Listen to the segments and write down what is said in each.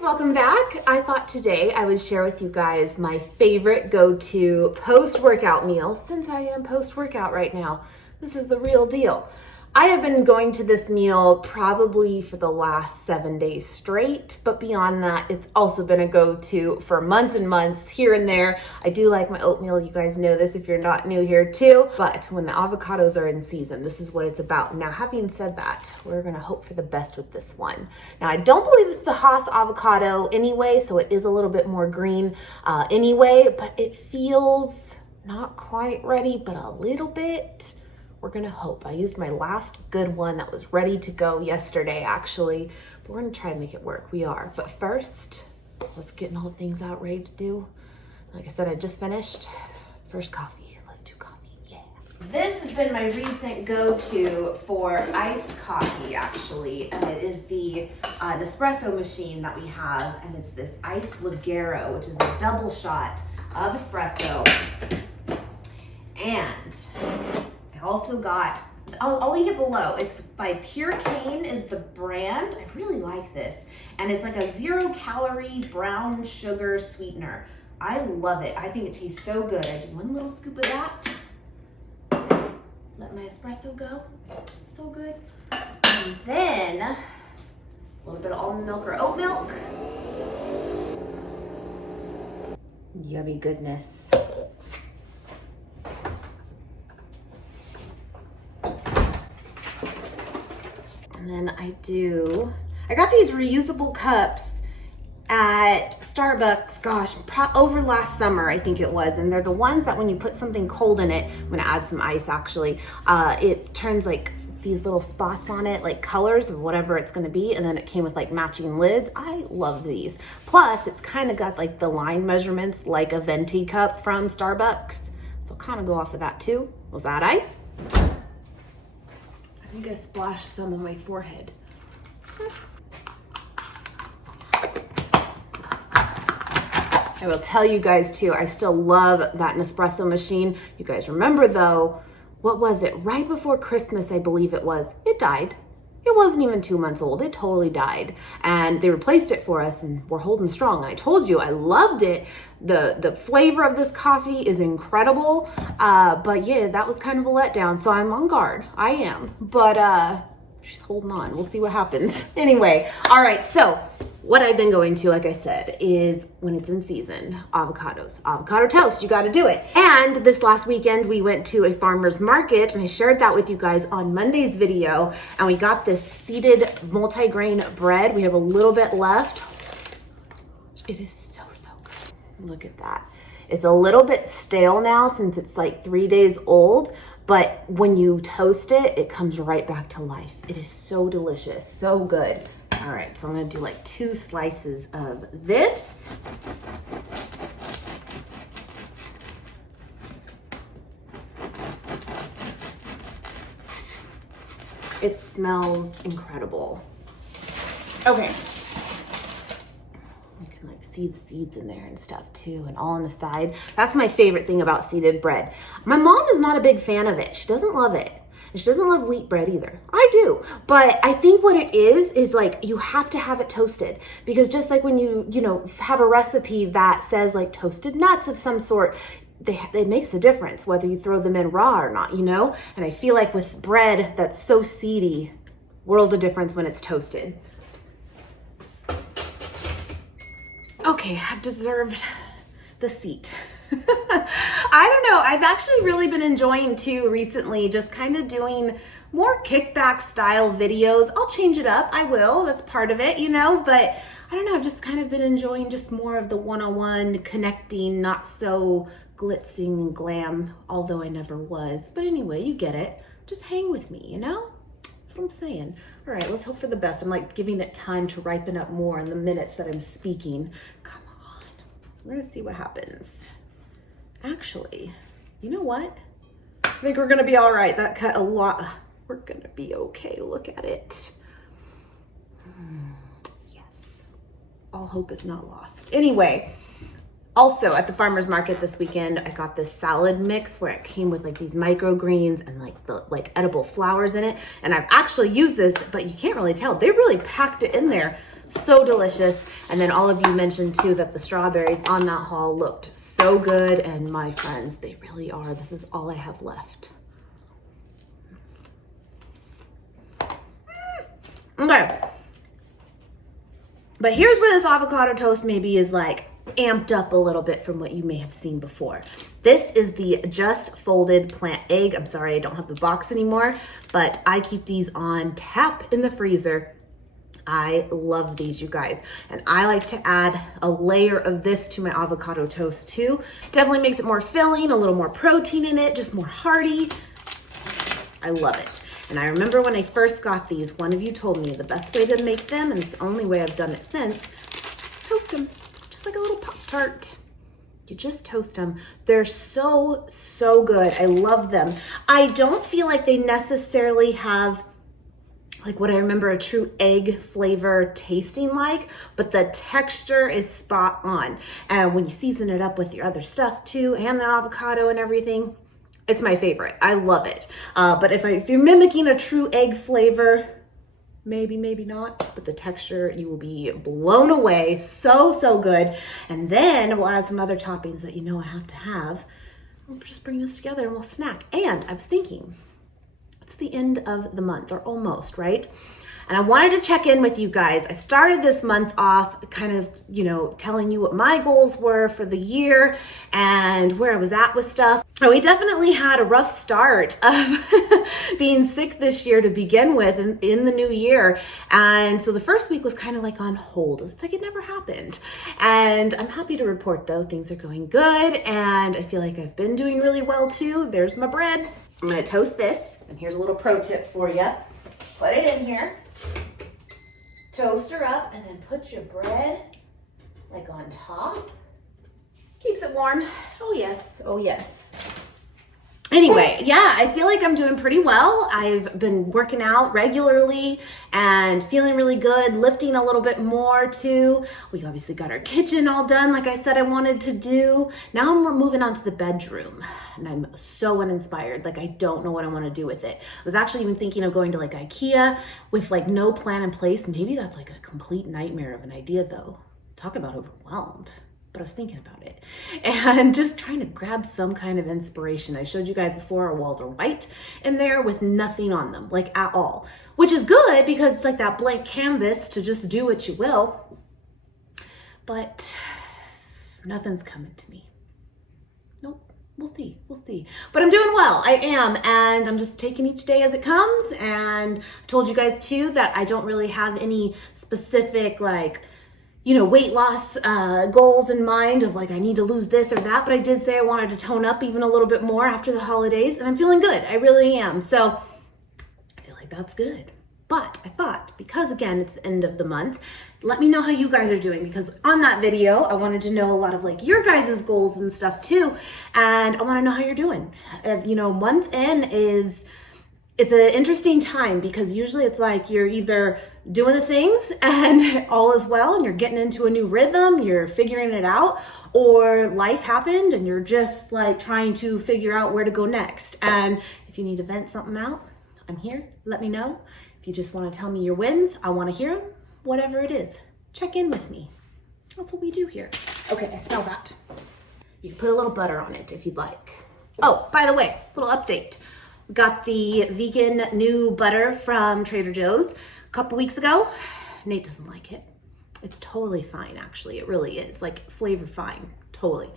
welcome back. I thought today I would share with you guys my favorite go-to post-workout meal since I am post-workout right now. This is the real deal. I have been going to this meal probably for the last 7 days straight, but beyond that, it's also been a go-to for months and months here and there. I do like my oatmeal. You guys know this if you're not new here too, but when the avocados are in season, this is what it's about. Now, having said that, we're gonna hope for the best with this one. Now, I don't believe it's the Haas avocado anyway, so it is a little bit more green anyway, but it feels not quite ready, but a little bit. We're gonna hope. I used my last good one that was ready to go yesterday, actually, but we're gonna try to make it work. We are. But first, let's get all the things out ready to do. Like I said, I just finished. First coffee. Let's do coffee. Yeah. This has been my recent go-to for iced coffee, actually, and it is the Nespresso machine that we have, and it's this iced Ligero, which is a double shot of espresso. And I also got, I'll link it below. It's by Pure Cane is the brand. I really like this. And it's like a 0-calorie brown sugar sweetener. I love it. I think it tastes so good. I do one little scoop of that. Let my espresso go. So good. And then a little bit of almond milk or oat milk. Yummy goodness. And then I got these reusable cups at Starbucks, gosh, over last summer, I think it was. And they're the ones that when you put something cold in it, I'm gonna add some ice actually, it turns like these little spots on it, like colors of whatever it's gonna be. And then it came with like matching lids. I love these. Plus it's kind of got like the line measurements like a venti cup from Starbucks. So kind of go off of that too. Was that ice? I think I splashed some on my forehead. I will tell you guys too, I still love that Nespresso machine. You guys remember though, what was it? Right before Christmas, I believe it was, it died. It wasn't even 2 months old. It totally died. And they replaced it for us and we're holding strong. And I told you, I loved it. The flavor of this coffee is incredible. But yeah, that was kind of a letdown. So I'm on guard. I am. But she's holding on. We'll see what happens. Anyway, all right. So what I've been going to, like I said, is when it's in season, avocados, avocado toast, you got to do it. And this last weekend, we went to a farmer's market and I shared that with you guys on Monday's video. And we got this seeded multi-grain bread. We have a little bit left. It is so, so good. Look at that. It's a little bit stale now since it's like 3 days old, but when you toast it, it comes right back to life. It is so delicious, so good. All right, so I'm gonna do like 2 slices of this. It smells incredible. Okay. You can like see the seeds in there and stuff too, and all on the side. That's my favorite thing about seeded bread. My mom is not a big fan of it. She doesn't love it. And she doesn't love wheat bread either. I do. But I think what it is like you have to have it toasted. Because just like when you have a recipe that says like toasted nuts of some sort, it makes a difference whether you throw them in raw or not, And I feel like with bread that's so seedy, world of difference when it's toasted. Okay, I've deserved the seat. I don't know. I've actually really been enjoying too recently, just kind of doing more kickback style videos. I'll change it up. I will. That's part of it, but I don't know. I've just kind of been enjoying just more of the one-on-one connecting, not so glitzing and glam, although I never was. But anyway, you get it. Just hang with me, That's what I'm saying. All right, let's hope for the best. I'm like giving it time to ripen up more in the minutes that I'm speaking. Come on. We're gonna see what happens. Actually, you know what? I think we're gonna be all right. That cut a lot. We're gonna be okay. Look at it. Yes. All hope is not lost. Anyway, Also at the farmer's market this weekend, I got this salad mix where it came with like these microgreens and like the edible flowers in it. And I've actually used this, but you can't really tell. They really packed it in there. So delicious. And then all of you mentioned too that the strawberries on that haul looked so good. And my friends, they really are. This is all I have left. Okay. But here's where this avocado toast maybe is like amped up a little bit from what you may have seen before. This is the just folded plant egg. I'm sorry, I don't have the box anymore, but I keep these on tap in the freezer. I love these, you guys. And I like to add a layer of this to my avocado toast too. Definitely makes it more filling, a little more protein in it, just more hearty. I love it. And I remember when I first got these, one of you told me the best way to make them, and it's the only way I've done it since, toast them. Just like a little Pop-Tart. You just toast them. They're so, so good. I love them. I don't feel like they necessarily have like what I remember a true egg flavor tasting like, but the texture is spot on. And when you season it up with your other stuff too, and the avocado and everything, it's my favorite. I love it. But if you're mimicking a true egg flavor, maybe, maybe not, but the texture, you will be blown away. So, so good. And then we'll add some other toppings that you know I have to have. We'll just bring this together and we'll snack. And I was thinking, it's the end of the month, or almost, right? And I wanted to check in with you guys. I started this month off kind of, telling you what my goals were for the year and where I was at with stuff. And we definitely had a rough start of being sick this year to begin with in the new year. And so the first week was kind of like on hold. It's like it never happened. And I'm happy to report though, things are going good. And I feel like I've been doing really well too. There's my bread. I'm gonna toast this. And here's a little pro tip for you. Put it in here. Toast her up and then put your bread like on top. Keeps it warm. Oh yes, oh yes. Anyway, yeah, I feel like I'm doing pretty well. I've been working out regularly and feeling really good, lifting a little bit more too. We obviously got our kitchen all done like I said I wanted to do. Now we're moving on to the bedroom and I'm so uninspired. Like I don't know what I want to do with it. I was actually even thinking of going to like IKEA with like no plan in place. Maybe that's like a complete nightmare of an idea though. Talk about overwhelmed. But I was thinking about it and just trying to grab some kind of inspiration. I showed you guys before our walls are white in there with nothing on them, like at all, which is good because it's like that blank canvas to just do what you will. But nothing's coming to me. Nope. We'll see. We'll see. But I'm doing well. I am. And I'm just taking each day as it comes. And I told you guys too that I don't really have any specific weight loss goals in mind of like I need to lose this or that, but I did say I wanted to tone up even a little bit more after the holidays and I'm feeling good. I really am. So I feel like that's good. But I thought, because again, it's the end of the month, let me know how you guys are doing, because on that video, I wanted to know a lot of like your guys' goals and stuff too. And I want to know how you're doing. Month in it's an interesting time because usually it's like you're either doing the things and all is well and you're getting into a new rhythm, you're figuring it out, or life happened and you're just like trying to figure out where to go next. And if you need to vent something out, I'm here. Let me know. If you just want to tell me your wins, I want to hear them. Whatever it is, check in with me. That's what we do here. Okay, I smell that. You can put a little butter on it if you'd like. Oh, by the way, little update. Got the vegan new butter from Trader Joe's a couple weeks ago. Nate doesn't like it. It's totally fine, actually. It really is. Like, flavor fine. Totally.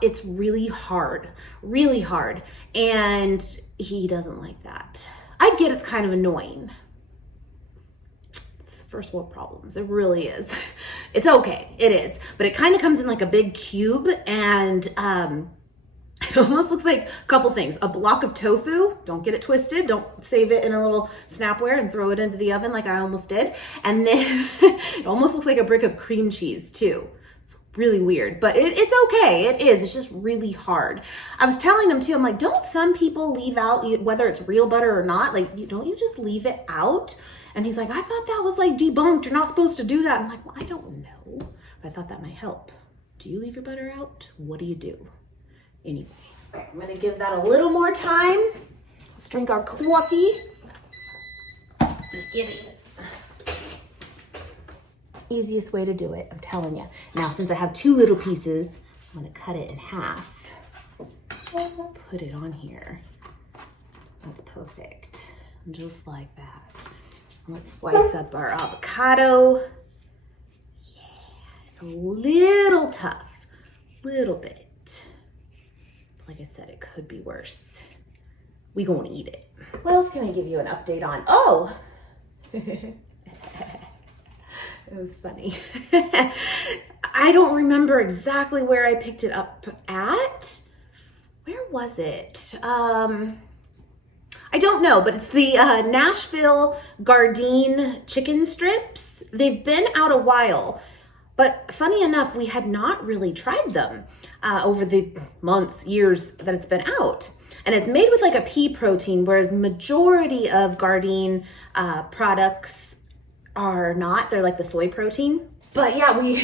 It's really hard. Really hard. And he doesn't like that. I get it's kind of annoying. It's first world problems. It really is. It's okay. It is. But it kind of comes in like a big cube and it almost looks like a couple things. A block of tofu, don't get it twisted. Don't save it in a little Snapware and throw it into the oven like I almost did. And then it almost looks like a brick of cream cheese too. It's really weird, but it's okay. It is. It's just really hard. I was telling him too, I'm like, don't some people leave out, whether it's real butter or not, like, don't you just leave it out? And he's like, I thought that was like debunked. You're not supposed to do that. I'm like, well, I don't know, but I thought that might help. Do you leave your butter out? What do you do? Anyway, okay, I'm gonna give that a little more time. Let's drink our coffee. Just give it. Easiest way to do it, I'm telling you. Now, since I have 2 little pieces, I'm gonna cut it in half. Put it on here. That's perfect. Just like that. Let's slice up our avocado. Yeah, it's a little tough, little bit. Like I said, it could be worse. We gonna eat it. What else can I give you an update on? Oh, it was funny. I don't remember exactly where I picked it up at. Where was it? I don't know, but it's the Nashville Gardein chicken strips. They've been out a while, but funny enough, we had not really tried them over the months, years that it's been out. And it's made with like a pea protein, whereas majority of Gardein products are not. They're like the soy protein. But yeah, we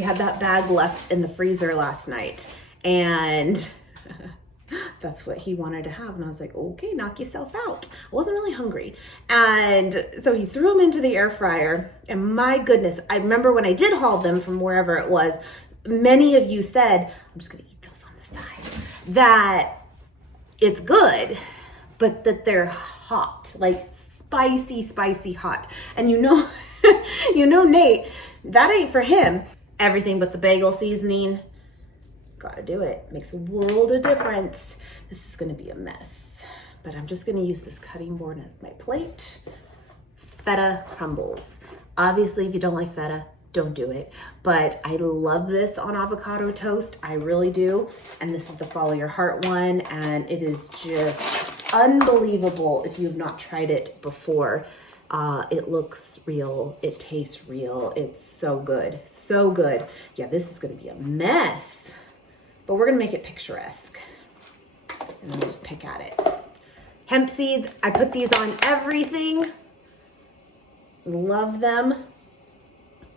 had that bag left in the freezer last night, and that's what he wanted to have. And I was like, okay, knock yourself out. I wasn't really hungry. And so he threw them into the air fryer. And my goodness, I remember when I did haul them from wherever it was, many of you said, I'm just gonna eat those on the side, that it's good, but that they're hot, like spicy hot. And you know, Nate, that ain't for him. Everything but the bagel seasoning. Gotta do it. Makes a world of difference. This is gonna be a mess, but I'm just gonna use this cutting board as my plate. Feta crumbles. Obviously, if you don't like feta, don't do it. But I love this on avocado toast. I really do. And this is the Follow Your Heart one. And it is just unbelievable if you've not tried it before. It looks real. It tastes real. It's so good. So good. Yeah, this is gonna be a mess, but we're gonna make it picturesque. And then we'll just pick at it. Hemp seeds, I put these on everything. Love them.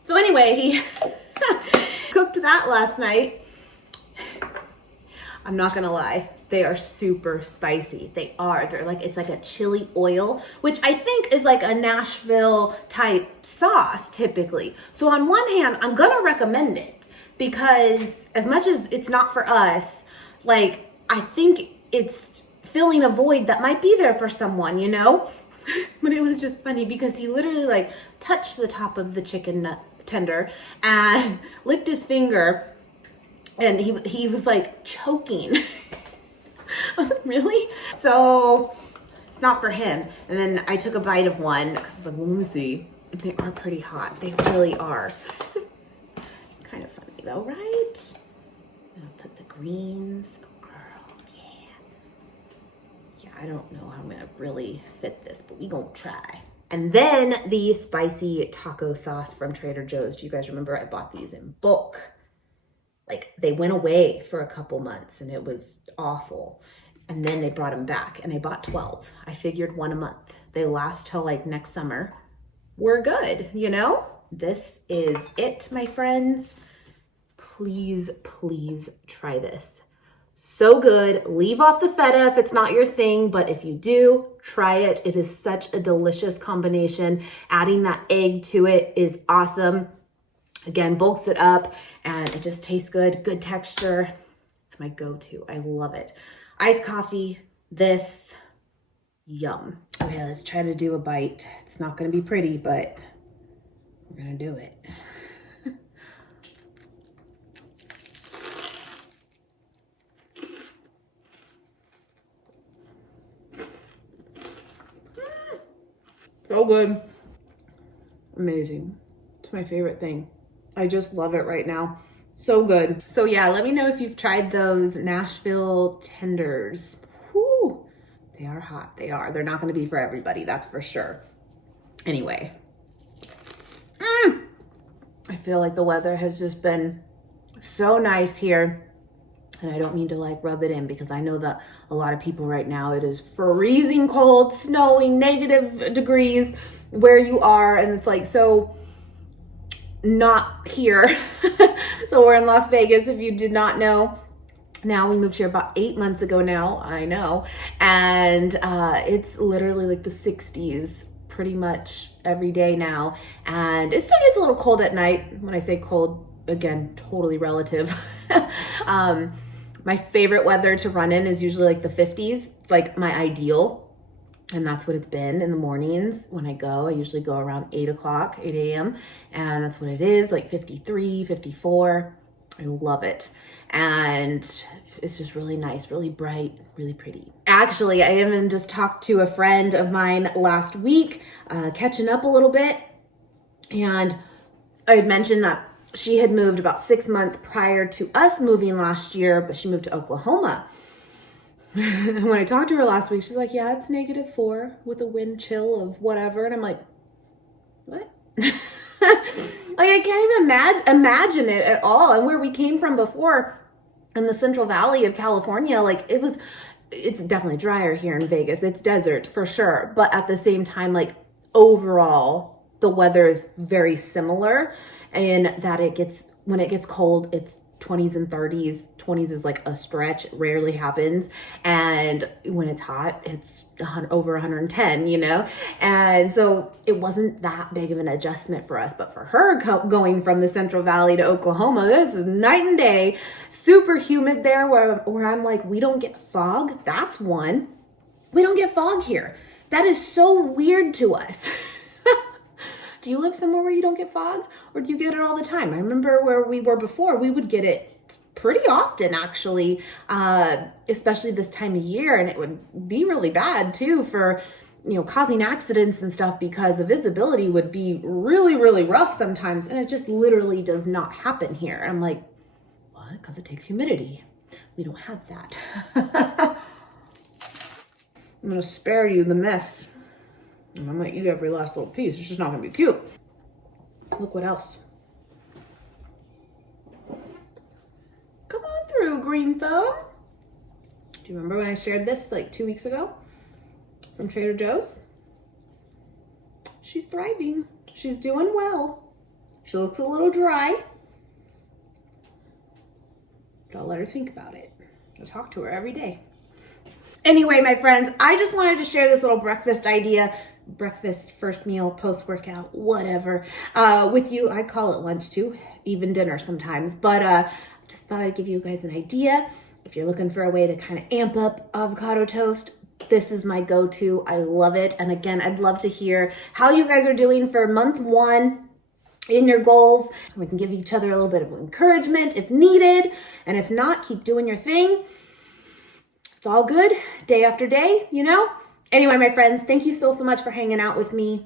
So anyway, he cooked that last night. I'm not gonna lie, they are super spicy. They are. They're like, it's like a chili oil, which I think is like a Nashville type sauce typically. So on one hand, I'm gonna recommend it because as much as it's not for us, like I think it's filling a void that might be there for someone, you know? But it was just funny because he literally like touched the top of the chicken tender and licked his finger, and he was like choking. I was like, really? So it's not for him. And then I took a bite of one because I was like, well, let me see. They are pretty hot. They really are. It's kind of funny though, right? I'll put the greens. Oh, girl, yeah. Yeah, I don't know how I'm gonna really fit this, but we gonna try. And then the spicy taco sauce from Trader Joe's. Do you guys remember I bought these in bulk? Like they went away for a couple months and it was awful. And then they brought them back and I bought 12. I figured one a month. They last till like next summer. We're good, you know? This is it, my friends. Please, please try this. So good. Leave off the feta if it's not your thing, but if you do, try it. It is such a delicious combination. Adding that egg to it is awesome. Again, bulks it up and it just tastes good. Good texture. It's my go-to. I love it. Iced coffee, this, yum. Okay, let's try to do a bite. It's not gonna be pretty, but we're gonna do it. So good. Amazing. It's my favorite thing. I just love it right now. So good. So yeah, let me know if you've tried those Nashville tenders. Whew. They are hot. They are. They're not going to be for everybody. That's for sure. Anyway. I feel like the weather has just been so nice here. And I don't mean to like rub it in because I know that a lot of people right now, it is freezing cold, snowing, negative degrees where you are. And it's like, so not here. So we're in Las Vegas, if you did not know. Now we moved here about 8 months ago now, I know. And it's literally like the 60s pretty much every day now. And it still gets a little cold at night. When I say cold, again, totally relative. My favorite weather to run in is usually like the 50s. It's like my ideal. And that's what it's been in the mornings when I go. I usually go around 8 o'clock, 8 a.m. And that's what it is, like 53, 54. I love it. And it's just really nice, really bright, really pretty. Actually, I even just talked to a friend of mine last week, catching up a little bit. And I had mentioned that she had moved about 6 months prior to us moving last year, but she moved to Oklahoma. When I talked to her last week, she's like, yeah, it's -4 with a wind chill of whatever. And I'm like, what? Like, I can't even imagine it at all. And where we came from before in the Central Valley of California, like it's definitely drier here in Vegas. It's desert for sure. But at the same time, like overall, the weather is very similar in that when it gets cold, it's 20s and 30s. 20s is like a stretch. It rarely happens. And when it's hot, it's over 110, you know? And so it wasn't that big of an adjustment for us. But for her going from the Central Valley to Oklahoma, this is night and day. Super humid there where I'm like, we don't get fog. That's one. We don't get fog here. That is so weird to us. Do you live somewhere where you don't get fog, or do you get it all the time? I remember where we were before, we would get it pretty often actually, especially this time of year. And it would be really bad too for, causing accidents and stuff because the visibility would be really, really rough sometimes. And it just literally does not happen here. And I'm like, what? Because it takes humidity. We don't have that. I'm going to spare you the mess. And I'm gonna eat every last little piece. It's just not gonna be cute. Look what else. Come on through, Green Thumb. Do you remember when I shared this like 2 weeks ago from Trader Joe's? She's thriving. She's doing well. She looks a little dry. But I'll let her think about it. I talk to her every day. Anyway, my friends, I just wanted to share this little breakfast idea. Breakfast, first meal, post-workout, whatever, with you. I call it lunch too, even dinner sometimes. But just thought I'd give you guys an idea. If you're looking for a way to kind of amp up avocado toast, this is my go-to. I love it. And again, I'd love to hear how you guys are doing for month 1 in your goals. We can give each other a little bit of encouragement if needed. And if not, keep doing your thing. It's all good, day after day, Anyway, my friends, thank you so much for hanging out with me.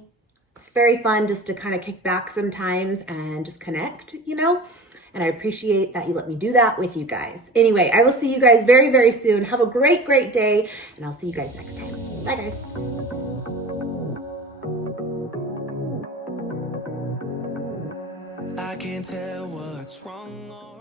It's very fun just to kind of kick back sometimes and just connect, And I appreciate that you let me do that with you guys. Anyway, I will see you guys very, very soon. Have a great, great day, and I'll see you guys next time. Bye, guys. I can't tell what's wrong.